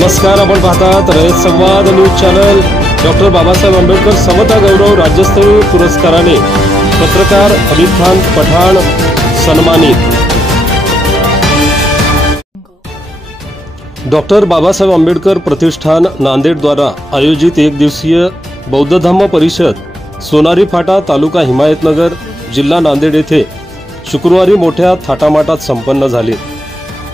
नमस्कार, आपण पाहतात रयत संवाद news channel. Doctor Babasaheb Ambedkar समता गौरव राज्यस्तरीय पुरस्काराने पत्रकार अमित खान पठाण सन्मानित। डॉक्टर बाबासाहेब आंबेडकर प्रतिष्ठान नांदेड द्वारा आयोजित एक दिवसीय बौद्ध धम्म परिषद सोनारी फाटा तालुका हिमायतनगर जिल्हा नांदेड येथे शुक्रवारी मोठ्या थाटामाटात संपन्न झाली।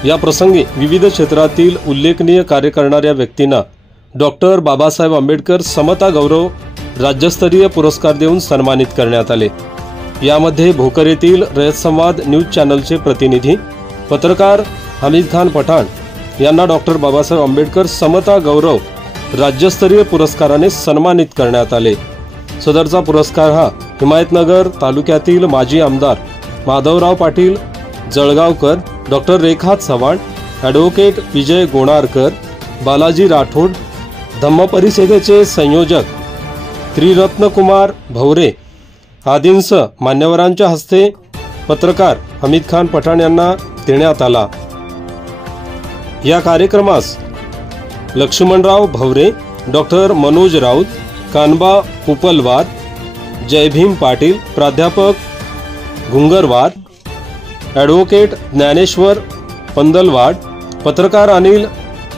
या प्रसंगी विविध क्षेत्रातील उल्लेखनीय कार्य करणाऱ्या व्यक्तींना डॉक्टर बाबासाहेब आंबेडकर समता गौरव राज्यस्तरीय पुरस्कार देऊन सन्मानित करण्यात आले। यामध्ये भोकर येथील रयत संवाद न्यूज चॅनलचे प्रतिनिधी पत्रकार हमीद खान पठाण यांना डॉक्टर बाबासाहेब आंबेडकर समता गौरव राज्यस्तरीय पुरस्काराने सन्मानित करण्यात आले। सदरचा पुरस्कार हा हिमायतनगर तालुक्यातील माजी आमदार माधवराव पाटील जळगावकर, डॉक्टर रेखा चव्हाण, ॲडव्होकेट विजय गोणारकर, बालाजी राठोड, धम्म परिषदेचे संयोजक त्रिरत्न कुमार भवरे आदींसह मान्यवरांच्या हस्ते पत्रकार हमीद खान पठाण यांना देण्यात आला। या कार्यक्रमास लक्ष्मणराव भवरे, डॉक्टर मनोज राऊत, कानबा उपलवार, जयभीम पाटील, प्राध्यापक घुंगरवार, ॲडव्होकेट ज्ञानेश्वर पंदलवाड, पत्रकार अनिल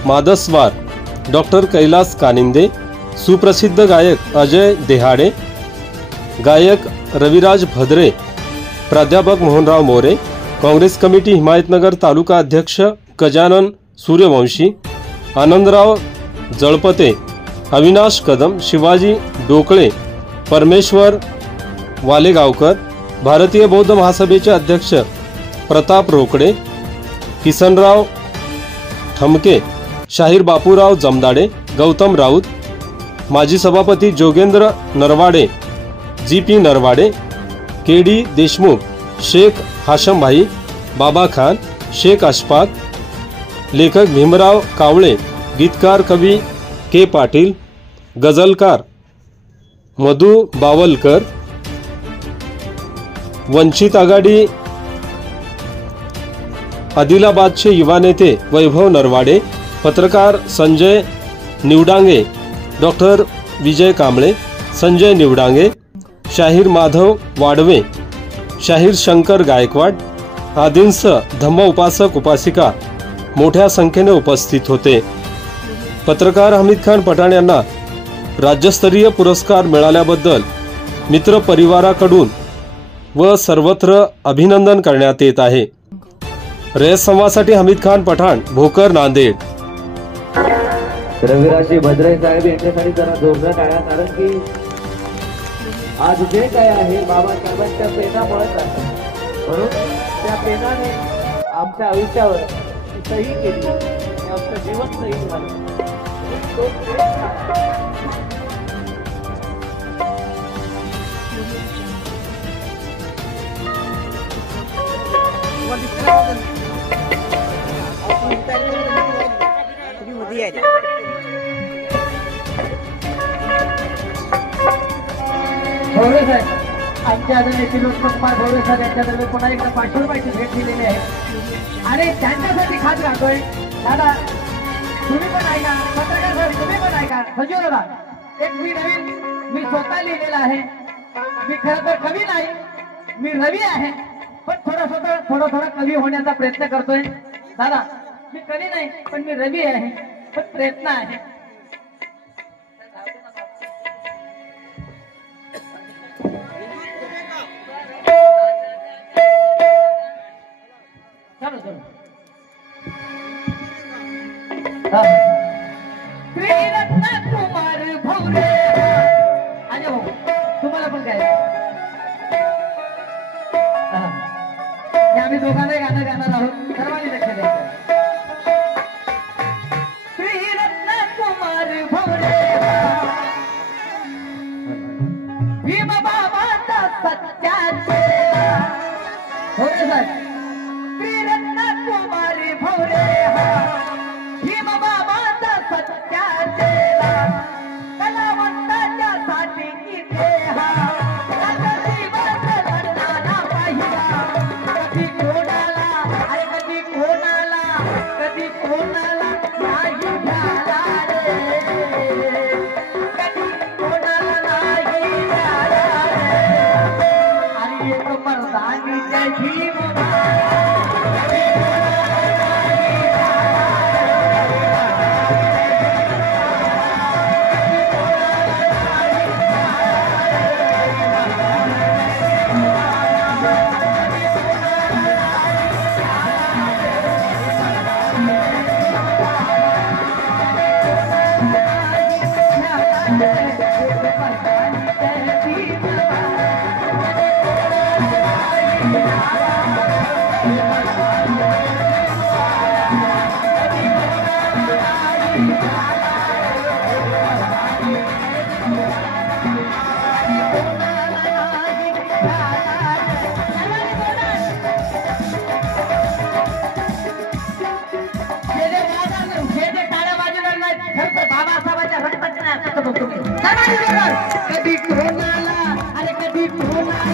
मादसवार, डॉक्टर कैलास कानिंदे, सुप्रसिद्ध गायक अजय देहाडे, गायक रविराज भद्रे, प्राध्यापक मोहनराव मोरे, काँग्रेस कमिटी हिमायतनगर तालुका अध्यक्ष गजानन सूर्यवंशी, आनंदराव जळपते, अविनाश कदम, शिवाजी डोकळे, परमेश्वर वालेगावकर, भारतीय बौद्ध महासभेचे अध्यक्ष प्रताप रोकडे, किसनराव ठमके, शाहीर बापूराव जमदाडे, गौतम राऊत, माजी सभापती जोगेंद्र नरवाडे, जी.पी. नरवाडे, के.डी. देशमुख, शेख हाशमभाई, बाबा खान, शेख अशफाक, लेखक भीमराव कावळे, गीतकार कवी के. पाटील, गझलकार मधु बावलकर, वंचित आघाडी आदिलाबादचे युवा नेते वैभव नरवाडे, पत्रकार संजय निवडांगे, डॉक्टर विजय कांबळे, संजय निवडांगे, शाहीर माधव वाडवे, शाहीर शंकर गायकवाड आदींसह धम्म उपासक उपासिका मोठ्या संख्येने उपस्थित होते। पत्रकार हमीद खान पठाण यांना राज्यस्तरीय पुरस्कार मिळाल्याबद्दल मित्र परिवाराकडून व सर्वत्र अभिनंदन करण्यात येत आहे। रयत संवादसाठी हमीद खान पठाण, भोकर, नांदेड। रविराजी भद्रे साहेब यांच्यासाठी जरा जोरदार टाळ्या, कारण की आज जे काय आहे बाबासाहेबांच्या पेना पळत आहे, म्हणून त्या पेनाने आमच्या आयुष्यावर सही केली, आमचं जीवन सही झालं। भवरे साहेब आमच्या आदरणीय त्रिलोचन कुमार भवरे साहेब यांच्यातर्फे पुन्हा एकदा 500 रुपयाची भेट दिलेली आहे आणि त्यांच्यासाठी खास राहतोय। दादा तुम्ही पण ऐका, पत्रकार साहेब तुम्ही पण ऐका। सजीव दादा, एक मी स्वतः लिहिलेला आहे। मी खरं तर कवी नाही, मी रवी आहे, पण थोडा कवी होण्याचा प्रयत्न करतोय। दादा मी कवी नाही, पण मी रवी आहे, पण प्रयत्न आहे। त्रिरत्न कुमार भवरे, आजा भाऊ तुम्हाला पण काय आम्ही दोघांनाही गाणं गाणार आहोत, सर्वांनी लक्ष द्यायचं। त्रिरत्न कुमार भवरे भीम बाबाचा सत्याचे त्रिरत्न कुमार भवरे भीम बाबाचा सत्याचे कलावंताच्या साठी इथे हा कधी कोणाला, अरे कधी कोणाला नाही झाला। कधी कोणाला अरे कधी कोणाला